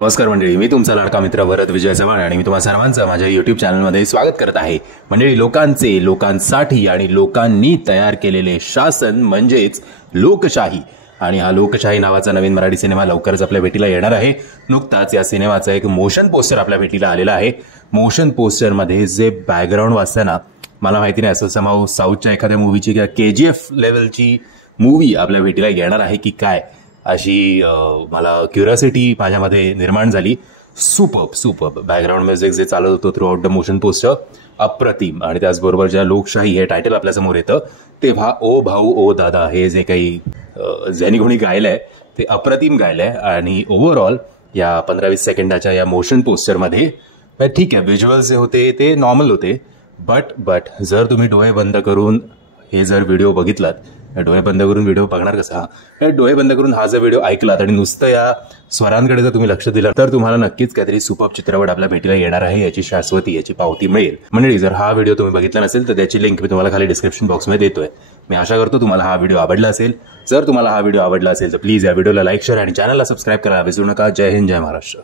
नमस्कार मंडळी, मी तुमचा लाडका मित्र भरत विजय चव्हाण आणि मी तुम्हा सर्वांचं माझ्या युट्यूब चॅनलमध्ये स्वागत करत आहे। मंडळी, लोकांचे, लोकांसाठी आणि लोकांनी तयार केलेले शासन म्हणजेच लोकशाही आणि हा लोकशाही नावाचा नवीन मराठी सिनेमा लवकरच आपल्या भेटीला येणार आहे। नुकताच या सिनेमाचा एक मोशन पोस्टर आपल्या भेटीला आलेला आहे। मोशन पोस्टरमध्ये जे बॅकग्राऊंड वाचताना मला माहिती नाही असं समाव साऊथच्या एखाद्या मूवीची किंवा KGF लेवलची मूवी आपल्या भेटीला येणार आहे की काय अशी मला क्युरियोसिटी माझ्यामध्ये निर्माण झाली। सुपर्ब बॅकग्राऊंड म्युझिक जे चालत होतं through out the motion poster अप्रतिम, आणि त्याचबरोबर ज्या लोकशाही हे टायटल आपल्यासमोर येतं तेव्हा ओ भाऊ ओ दादा हे जे काही ज्यांनी कोणी गायलंय ते अप्रतिम गायलंय। आणि ओव्हरऑल या 15-20 सेकंदाच्या या मोशन पोस्टरमध्ये ठीक आहे, व्हिज्युअल्स जे होते ते नॉर्मल होते, बट जर तुम्ही डोळे बंद करून हे जर व्हिडिओ बघितलात, डोळे बंद करून व्हिडिओ बघणार कसा, डोळे बंद करून हा जर व्हिडिओ ऐकलात आणि नुसतं या स्वरांकडे जर तुम्ही लक्ष दिलं तर तुम्हाला नक्कीच काहीतरी सुपर्ब चित्रपट आपल्या भेटीला येणार आहे याची शाश्वती, याची पावती मिळेल। मंडळी, जर हा व्हिडिओ तुम्ही बघितला नसेल तर त्याची लिंक मी तुम्हाला खाली डिस्क्रिप्शन बॉक्समध्ये देतोय। मी आशा करतो तुम्हाला हा व्हिडिओ आवडला असेल। जर तुम्हाला हा व्हिडिओ आवडला असेल तर प्लीज या व्हिडिओला लाईक, शेअर आणि चॅनलला सबस्क्राईब करायला विसरू नका। जय हिंद, जय महाराष्ट्र।